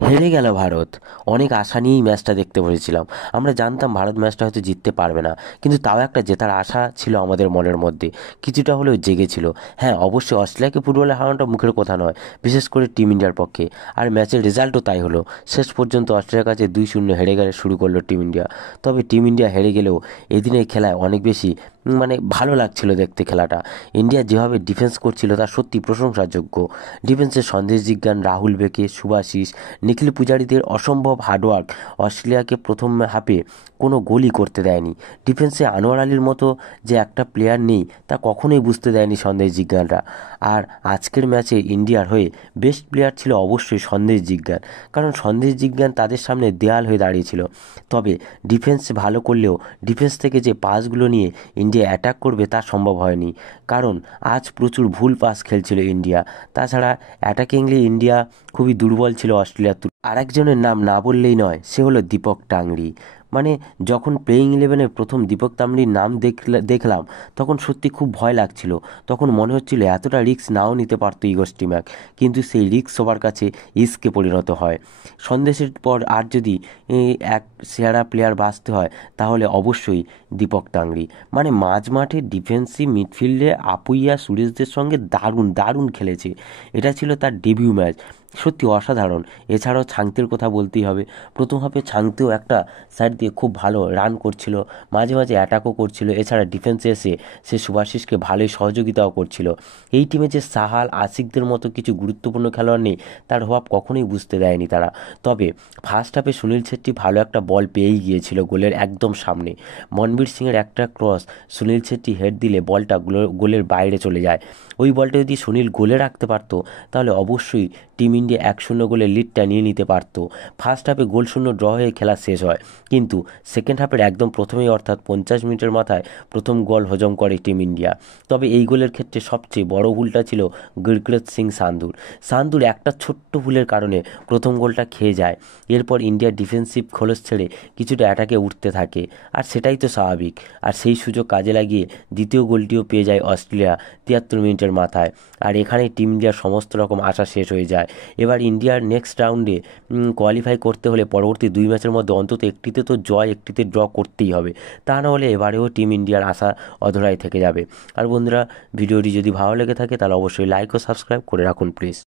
হেরে গেল ভারত। অনেক আশা নিয়েই ম্যাচটা দেখতে বসেছিলাম। আমরা জানতাম ভারত ম্যাচটা হয়তো জিততে পারবে না, কিন্তু তাও একটা জেতার আশা ছিল আমাদের মনের মধ্যে, কিছুটা হলেও জেগেছিল। হ্যাঁ, অবশ্যই অস্ট্রেলিয়াকে ফুটবলে হারানোটা মুখের কথা নয়, বিশেষ করে টিম ইন্ডিয়ার পক্ষে। আর ম্যাচের রেজাল্টও তাই হলো। শেষ পর্যন্ত অস্ট্রেলিয়ার কাছে 2-0 হেরে গেলে শুরু করলো টিম ইন্ডিয়া। তবে টিম ইন্ডিয়া হেরে গেলেও এদিনের খেলায় অনেক বেশি ভালো লাগছিল দেখতে খেলাটা। ইন্ডিয়া যেভাবে ডিফেন্স করছিল তা সত্যি প্রশংসাযোগ্য। ডিফেন্সের সন্দেশ জিজ্ঞান, রাহুল বেকে, শুভাশিস, নিখিল পূজারীদের অসম্ভব হার্ডওয়ার্ক অস্ট্রেলিয়াকে প্রথম হাফে কোনো গোলই করতে দেয়নি। ডিফেন্সে আনোয়ার আলীর মতো যে একটা প্লেয়ার নেই তা কখনোই বুঝতে দেয়নি সন্দেশ জিজ্ঞানরা। আর আজকের ম্যাচে ইন্ডিয়ার হয়ে বেস্ট প্লেয়ার ছিল অবশ্যই সন্দেশ জিজ্ঞান, কারণ সন্দেশ জিজ্ঞান তাদের সামনে দেয়াল হয়ে দাঁড়িয়েছিল। তবে ডিফেন্স ভালো করলেও ডিফেন্স থেকে যে পাসগুলো নিয়ে ইন্ডিয়া অ্যাটাক করবে তা সম্ভব হয়নি, কারণ আজ প্রচুর ভুল পাস খেলছিল ইন্ডিয়া। তাছাড়া অ্যাটাকিংলি ইন্ডিয়া খুবই দুর্বল ছিল অস্ট্রেলিয়ার আরেকজনের নাম না বললেই নয়, সে হলো দীপক টাংরি। যখন প্লেয়িং ইলেভেনে প্রথম দীপক তামরির নাম দেখলাম, তখন সত্যি খুব ভয় লাগছিল। তখন মনে হচ্ছিল এতটা রিস্ক নাও নিতে পারতো ইগো স্টিম্যাক, কিন্তু সেই রিস্ক সবার কাছে ইস্কে পরিণত হয়। সন্দেশের পর আর যদি এক সেরা প্লেয়ার বাঁচতে হয় তাহলে অবশ্যই দীপক টাংরি। মাঝ মাঠে ডিফেন্সিভ মিডফিল্ডে আপুইয়া সুরেশদের সঙ্গে দারুণ দারুণ খেলেছে। এটা ছিল তার ডেবিউ ম্যাচ, সত্যি অসাধারণ। এছাড়াও ছাংতের কথা বলতেই হবে। প্রথম হাফে ছাংতেও একটা সাইড দিয়ে খুব ভালো রান করছিল, মাঝে মাঝে অ্যাটাকও করছিল। এছাড়া ডিফেন্সে এসে সে শুভাশিসকে ভালোই সহযোগিতাও করছিল। এই টিমে যে সাহাল, আশিকদের মতো কিছু গুরুত্বপূর্ণ খেলোয়াড় নেই তার অভাব কখনোই বুঝতে দেয়নি তারা। তবে ফার্স্ট হাফে সুনীল ছেত্রী ভালো একটা বল পেয়েই গিয়েছিল গোলের একদম সামনে। মনবীর সিংয়ের একটা ক্রস সুনীল ছেত্রী হেড দিলে বলটা গোলের বাইরে চলে যায়। ওই বলটা যদি সুনীল গোলে রাখতে পারতো তাহলে অবশ্যই টিম ইন্ডিয়া 1-0 গোলের লিডটা নিয়ে নিতে পারতো। ফার্স্ট হাফে গোল শূন্য ড্র হয়ে খেলা শেষ হয়, কিন্তু সেকেন্ড হাফের একদম প্রথমেই অর্থাৎ 50 মিনিটের মাথায় প্রথম গোল হজম করে টিম ইন্ডিয়া। তবে এই গোলের ক্ষেত্রে সবচেয়ে বড় ভুলটা ছিল গুরপ্রীত সিং সান্ধুর একটা ছোট্ট ভুলের কারণে প্রথম গোলটা খেয়ে যায়। এরপর ইন্ডিয়ার ডিফেন্সিভ খোলস ছেড়ে কিছুটা অ্যাটাকে উঠতে থাকে, আর সেটাই তো স্বাভাবিক। আর সেই সুযোগ কাজে লাগিয়ে দ্বিতীয় গোলটিও পেয়ে যায় অস্ট্রেলিয়া 73 মিনিটের মাথায়। আর এখানেই টিম ইন্ডিয়ার সমস্ত রকম আশা শেষ হয়ে যায়। এবার ইন্ডিয়ার নেক্সট রাউন্ডে কোয়ালিফাই করতে হলে পরবর্তী 2 ম্যাচের মধ্যে অন্তত একটিতে তো জয়, একটিতে ড্র করতেই হবে। তা না হলে এবারেও টিম ইন্ডিয়ার আশা অধরাই থেকে যাবে। আর বন্ধুরা, ভিডিওটি যদি ভালো লেগে থাকে তাহলে অবশ্যই লাইক ও সাবস্ক্রাইব করে রাখুন প্লিজ।